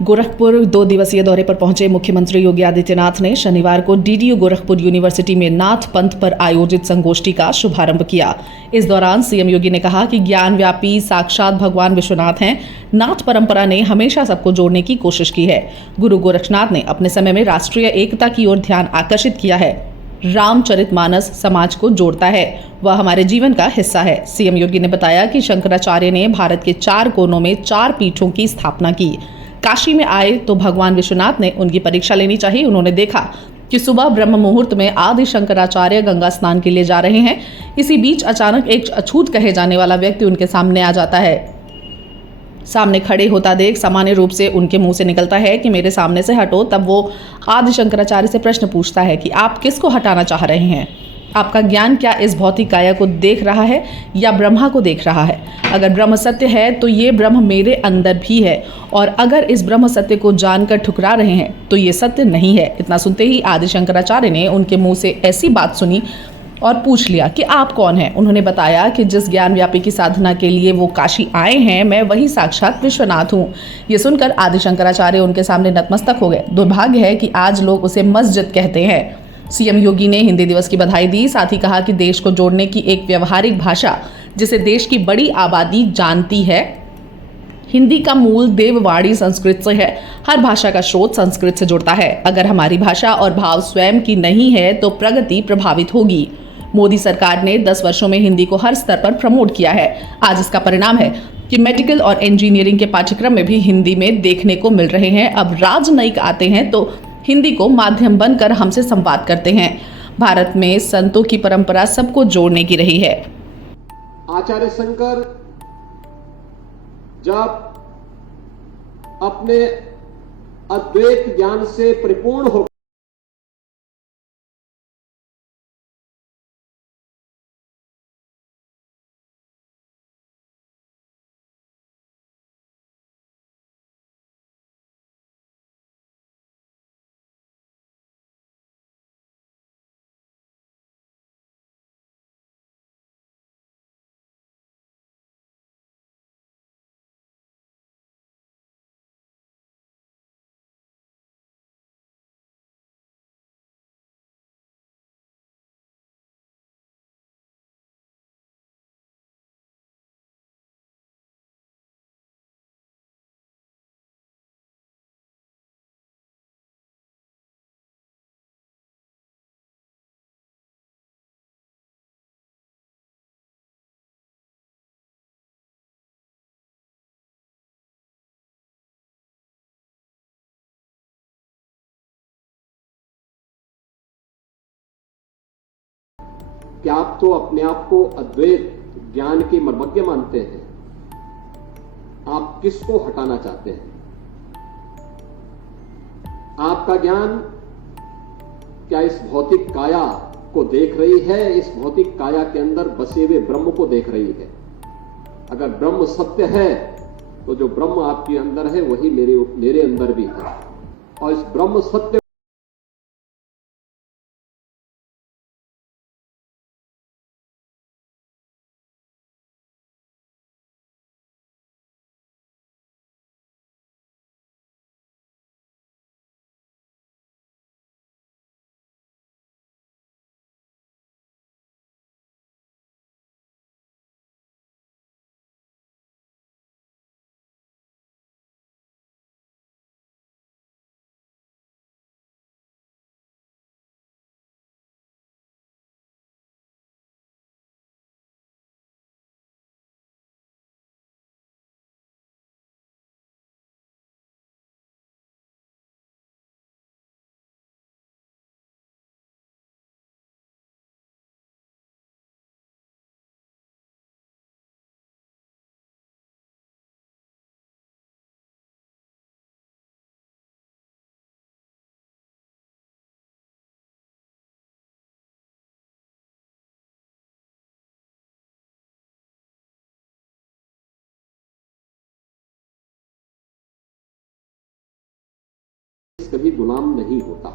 गोरखपुर 2 दिवसीय दौरे पर पहुंचे मुख्यमंत्री योगी आदित्यनाथ ने शनिवार को डीडीयू गोरखपुर यूनिवर्सिटी में नाथ पंथ पर आयोजित संगोष्ठी का शुभारंभ किया। इस दौरान सीएम योगी ने कहा कि ज्ञान व्यापी साक्षात भगवान विश्वनाथ हैं। नाथ परंपरा ने हमेशा सबको जोड़ने की कोशिश की है। गुरु गोरक्षनाथ ने अपने समय में राष्ट्रीय एकता की ओर ध्यान आकर्षित किया है। रामचरितमानस समाज को जोड़ता है, वह हमारे जीवन का हिस्सा है। सीएम योगी ने बताया कि शंकराचार्य ने भारत के 4 कोनों में 4 पीठों की स्थापना की। काशी में आए तो भगवान विश्वनाथ ने उनकी परीक्षा लेनी चाहिए। उन्होंने देखा कि सुबह ब्रह्म मुहूर्त में आदि शंकराचार्य गंगा स्नान के लिए जा रहे हैं। इसी बीच अचानक एक अछूत कहे जाने वाला व्यक्ति उनके सामने आ जाता है। सामने खड़े होता देख सामान्य रूप से उनके मुंह से निकलता है कि मेरे सामने से हटो। तब वो आदि शंकराचार्य से प्रश्न पूछता है कि आप किसको हटाना चाह रहे हैं? आपका ज्ञान क्या इस भौतिक काया को देख रहा है या ब्रह्मा को देख रहा है? अगर ब्रह्म सत्य है तो ये ब्रह्म मेरे अंदर भी है, और अगर इस ब्रह्म सत्य को जानकर ठुकरा रहे हैं तो ये सत्य नहीं है। इतना सुनते ही आदि शंकराचार्य ने उनके मुंह से ऐसी बात सुनी और पूछ लिया कि आप कौन हैं? उन्होंने बताया कि जिस ज्ञान व्यापी की साधना के लिए वो काशी आए हैं, मैं वही साक्षात विश्वनाथ हूँ। ये सुनकर आदि शंकराचार्य उनके सामने नतमस्तक हो गए। दुर्भाग्य है कि आज लोग उसे मस्जिद कहते हैं। सीएम योगी ने हिंदी दिवस की बधाई दी, साथ ही कहा कि देश को जोड़ने की एक व्यवहारिक भाषा जिसे देश की बड़ी आबादी जानती है। हिंदी का मूल देववाणी संस्कृत से है। हर भाषा का स्रोत संस्कृत से जुड़ता है। अगर हमारी भाषा और भाव स्वयं की नहीं है तो प्रगति प्रभावित होगी। मोदी सरकार ने 10 वर्षों में हिंदी को हर स्तर पर प्रमोट किया है। आज इसका परिणाम है कि मेडिकल और इंजीनियरिंग के पाठ्यक्रम में भी हिंदी में देखने को मिल रहे हैं। अब राजनयिक आते हैं तो हिंदी को माध्यम बनकर हमसे संवाद करते हैं। भारत में संतों की परंपरा सबको जोड़ने की रही है। आचार्य शंकर जब अपने अद्वैत ज्ञान से परिपूर्ण हो क्या आप तो अपने आप को अद्वैत ज्ञान के मर्मज्ञ मानते हैं? आप किसको हटाना चाहते हैं? आपका ज्ञान क्या इस भौतिक काया को देख रही है? इस भौतिक काया के अंदर बसे हुए ब्रह्म को देख रही है? अगर ब्रह्म सत्य है तो जो ब्रह्म आपके अंदर है वही मेरे अंदर भी है, और इस ब्रह्म सत्य कभी गुलाम नहीं होता।